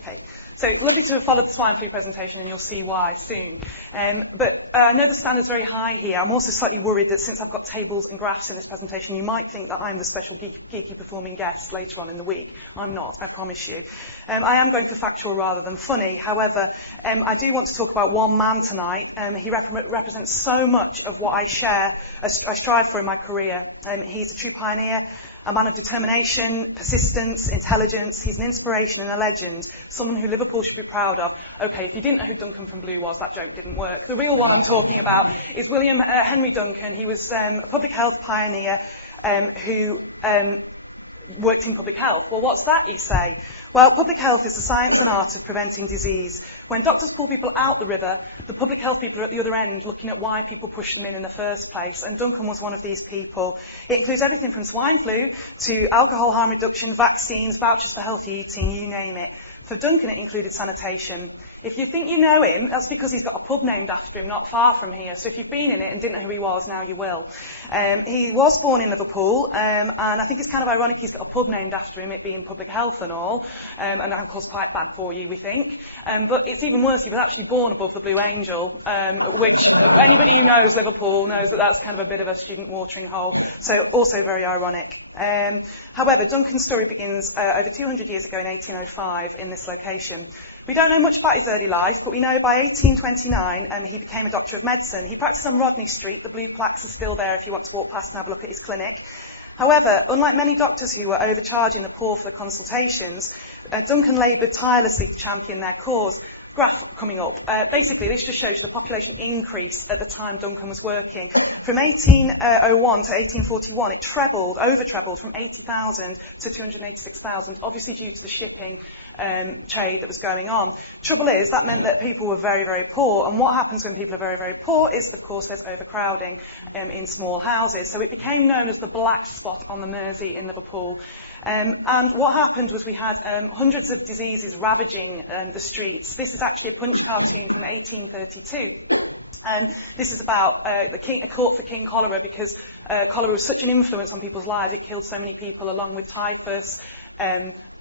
Okay, so lovely to have followed the swine flu presentation, and you'll see why soon. But I know the standard's very high here. I'm also slightly worried that since I've got tables and graphs in this presentation, you might think that I'm the special geeky performing guest later on in the week. I'm not, I promise you. I am going for factual rather than funny. However, I do want to talk about one man tonight. He represents so much of what I strive for in my career. He's a true pioneer, a man of determination, persistence, intelligence. He's an inspiration and a legend, someone who Liverpool should be proud of. Okay, if you didn't know who Duncan from Blue was, that joke didn't work. The real one I'm talking about is William Henry Duncan. He was a public health pioneer who worked in public health. Well, what's that, you say? Well, public health is the science and art of preventing disease. When doctors pull people out the river, the public health people are at the other end looking at why people push them in the first place, and Duncan was one of these people. It includes everything from swine flu to alcohol harm reduction, vaccines, vouchers for healthy eating, you name it. For Duncan, it included sanitation. If you think you know him, that's because he's got a pub named after him not far from here. So if you've been in it and didn't know who he was, now you will. He was born in Liverpool, and I think it's kind of ironic he's got a pub named after him, it being public health and all, and that of course quite bad for you, we think. But it's even worse, he was actually born above the Blue Angel, which anybody who knows Liverpool knows that that's kind of a bit of a student watering hole, so also very ironic. However, Duncan's story begins over 200 years ago in 1805 in this location. We don't know much about his early life, but we know by 1829 he became a doctor of medicine. He practiced on Rodney Street. The blue plaques are still there if you want to walk past and have a look at his clinic. However, unlike many doctors who were overcharging the poor for the consultations, Duncan laboured tirelessly to champion their cause. Graph coming up. Basically, this just shows you the population increase at the time Duncan was working. From 1801 to 1841, it over trebled from 80,000 to 286,000, obviously due to the shipping trade that was going on. Trouble is, that meant that people were very, very poor, and what happens when people are very, very poor is, of course, there's overcrowding in small houses. So it became known as the black spot on the Mersey in Liverpool. And what happened was we had hundreds of diseases ravaging the streets. This is actually a Punch cartoon from 1832. This is about a court for King Cholera, because cholera was such an influence on people's lives. It killed so many people, along with typhus,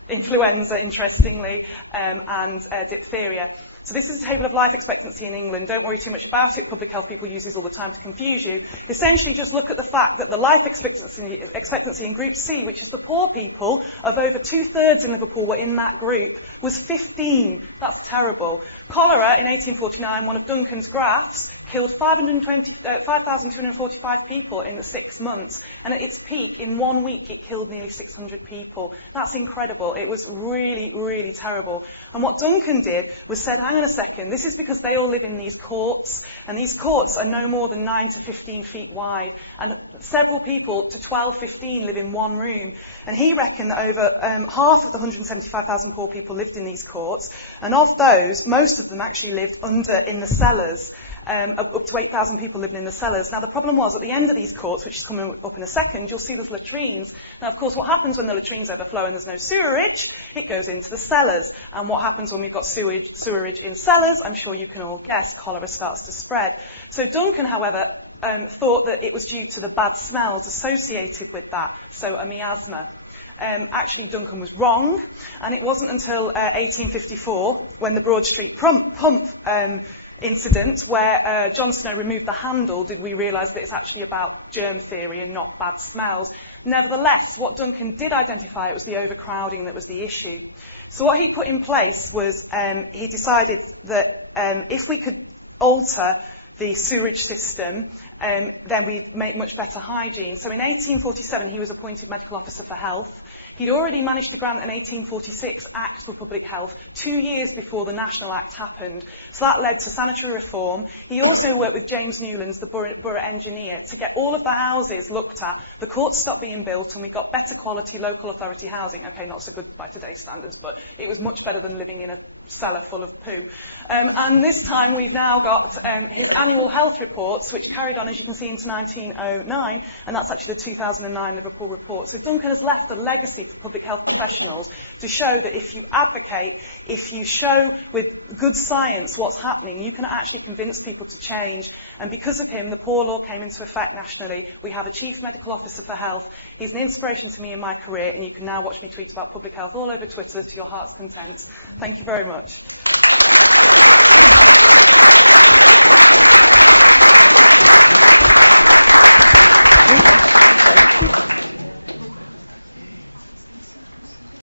influenza, interestingly, and diphtheria. So this is a table of life expectancy in England. Don't worry too much about it. Public health people use these all the time to confuse you. Essentially, just look at the fact that the life expectancy in Group C, which is the poor people, of over 2/3 in Liverpool were in that group, was 15. That's terrible. Cholera in 1849, one of Duncan's graphs, killed 5,245 people in the 6 months. And at its peak, in 1 week, it killed nearly 600 people. That's incredible. It was really, really terrible. And what Duncan did was said, hang on a second, this is because they all live in these courts, and these courts are no more than 9 to 15 feet wide, and several people to 12, 15 live in one room. And he reckoned that over half of the 175,000 poor people lived in these courts, and of those, most of them actually lived in the cellars. Up to 8,000 people living in the cellars. Now, the problem was, at the end of these courts, which is coming up in a second, you'll see there's latrines. Now, of course, what happens when the latrines overflow and there's no sewerage? It goes into the cellars. And what happens when we've got sewerage in cellars? I'm sure you can all guess, cholera starts to spread. So Duncan, however, thought that it was due to the bad smells associated with that, so a miasma. Actually, Duncan was wrong, and it wasn't until 1854, when the Broad Street pump incident, where John Snow removed the handle, did we realise that it's actually about germ theory and not bad smells. Nevertheless, what Duncan did identify, it was the overcrowding that was the issue. So what he put in place was, he decided that if we could alter the sewerage system, then we'd make much better hygiene. So in 1847, he was appointed Medical Officer for Health. He'd already managed to grant an 1846 Act for Public Health 2 years before the National Act happened. So that led to sanitary reform. He also worked with James Newlands, the borough engineer, to get all of the houses looked at. The courts stopped being built, and we got better quality local authority housing. Okay, not so good by today's standards, but it was much better than living in a cellar full of poo. And this time we've now got his annual health reports, which carried on, as you can see, into 1909, and that's actually the 2009 Liverpool report. So Duncan has left a legacy for public health professionals to show that if you advocate, if you show with good science what's happening, you can actually convince people to change. And because of him, the Poor Law came into effect nationally. We have a Chief Medical Officer for Health. He's an inspiration to me in my career, and you can now watch me tweet about public health all over Twitter to your heart's content. Thank you very much.